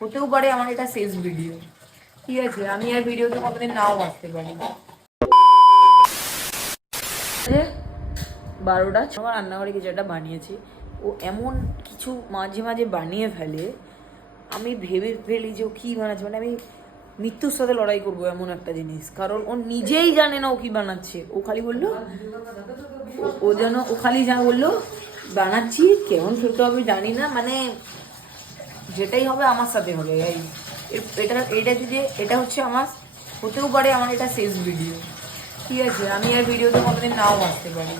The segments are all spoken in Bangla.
হতেও পারে আমার এটা শেষ ভিডিও, ঠিক আছে? আমি আর ভিডিওতে কোনোদিন নাও আসতে পারি। 12টা আমার রান্নাঘরে কিছু একটা বানিয়েছি। ও এমন কিছু মাঝে মাঝে বানিয়ে ফেলে, আমি ভেবে ফেলি যে ও কী বানাচ্ছে, মানে আমি মৃত্যুর সাথে লড়াই করবো এমন একটা জিনিস। কারণ ও নিজেই জানে না ও কি বানাচ্ছে। ও খালি বললো, ও খালি যা বললো বানাচ্ছি, কেমন খেতে হবে জানি না, মানে যেটাই হবে আমার সাথে হবে। এটা হচ্ছে আমার, হতেও পারে আমার এটা শেষ ভিডিও, ঠিক আছে? আমি আর ভিডিওতে কোনোদিন নাও আসতে পারি।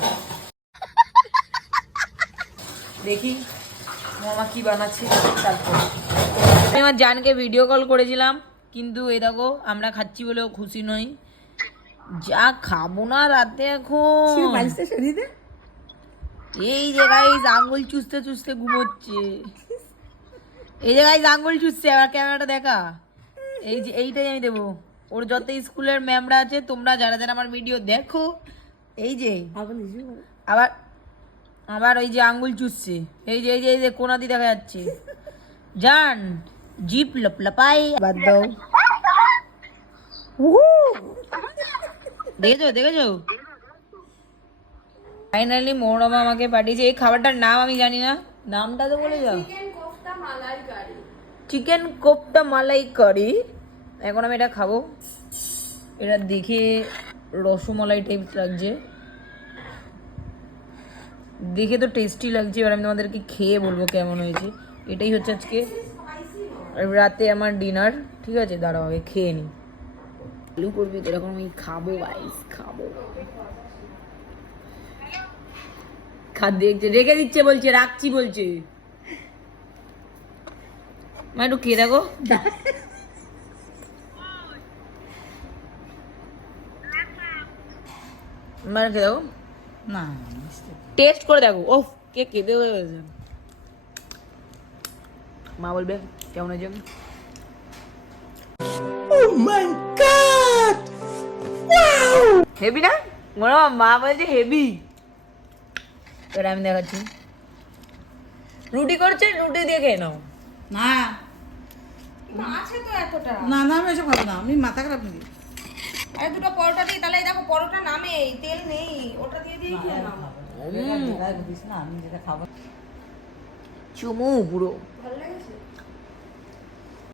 দেখি মামা কি বানাচ্ছে তারপর। আমি আমার জানকে ভিডিও কল করেছিলাম, কিন্তু এই দেখো আমরা খাচ্ছি বলেও খুশি নই। যা খাবো না রাতে এখন। এই যে গাইস আঙ্গুল চুষতে চুষতে ঘুমোচ্ছে। এই যে গাইস আঙ্গুল চুষছে, আবার ক্যামেরাটা দেখা। এই যে এইটাই আমি দেবো। ওর যত স্কুলের ম্যামরা আছে, তোমরা যারা যারা আমার ভিডিও দেখো, এই যে আবার আবার ওই যে আঙ্গুল চুষছে। এই যে কোনাদি দেখা যাচ্ছে। জান জিপ লপলপাই বাদ দাও। দেখেছো ফাইনালি মৌরমা আমাকে পাঠিয়েছে এই খাবারটার নাম আমি জানি না, নামটা তো বলে যাও। চিকেন কোফতা মালাই কারি। এখন আমি এটা খাবো। এটা দেখে রসমালাই টাইপ লাগছে, দেখে তো টেস্টি লাগছে। এবার আমি তোমাদেরকে খেয়ে বলবো কেমন হয়েছে। এটাই হচ্ছে আজকে রাতে আমার ডিনার, ঠিক আছে? দাঁড়াও আগে খেয়ে নিই। চালু করবি তো, এরকম আমি খাবো গাইস, খাবো। দেখছে, রেখে দিচ্ছে বলছে, রাখছি বলছে। মা একটু খেয়ে দেখো। মানে খেয়ে দেখো না, টেস্ট করে দেখো। ওফ কে কেঁদে হয়ে গেছে। মা বলবে কেমন হয়েছে। হেভি না? মনে মা বলছে হেভি। এবার আমি দেখাচ্ছি। রুটি করছে, রুটি দিয়ে খেয়ে নাও। না আছে তো এতটা। না না আমি এসব খাবো না, আমি মাথা খারাপ নিই। আরে দুটো পরোটা দিই, তাহলে দেখো পরোটা নামে তেল নেই, ওটা দিয়ে দিয়ে খেয়ে নাও। না আমি যেটা খাবো চুমু পুরো। ভালো লেগেছে?